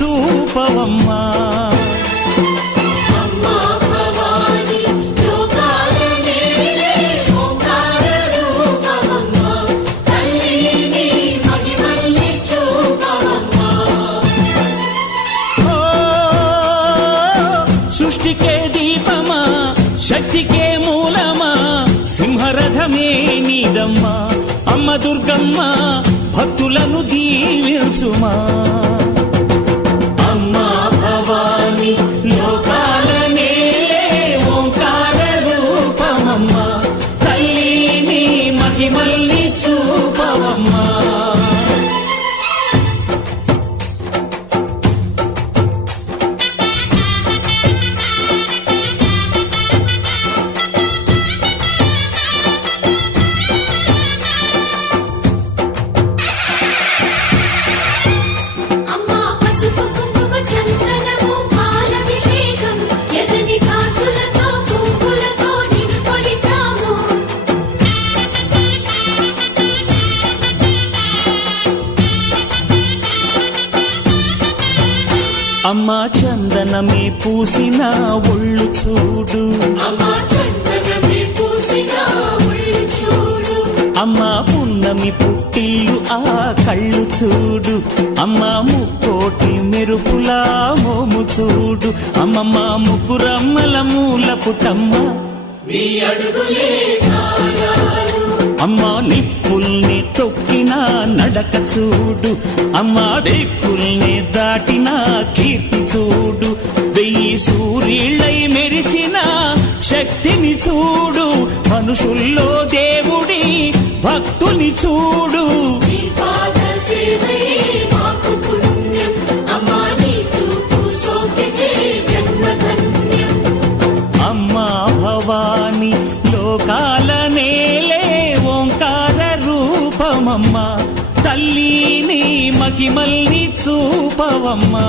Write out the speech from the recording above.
చూపవమ్మా. సృష్టికే దీపమా, శక్తికే మూలమా, సింహరథమే నీదమ్మా. అమ్మ దుర్గమ్మ భక్తులను దీవించుమా. అమ్మా భవాని లోకాల నేలే ఓంకార రూపమమ్మా, తల్లిని మహిమల్ని చూపవమ్మా. అమ్మా చందనమే పూసిన ఒళ్ళు చూడు, అమ్మా పున్నమి పుట్టిల్లు ఆ కళ్ళు చూడు, అమ్మా ముక్కోటి మెరుపులా మోము చూడు. అమ్మమ్మ ముగ్గురమ్మల మూల పుట్టమ్మ, అమ్మా నిప్పుల్ని తొక్కిన నడక చూడు, అమ్మా దిక్కుల్ని దాటిన కీర్తి చూడు. 1000 సూర్యుళ్ళై మెరిసిన శక్తిని చూడు, మనుషుల్లో దేవుడి భక్తుని చూడు. అమ్మా భవాని లోకాల నేలే ఓంకార రూపమమ్మా, తల్లిని మహిమల్ని చూపవమ్మా.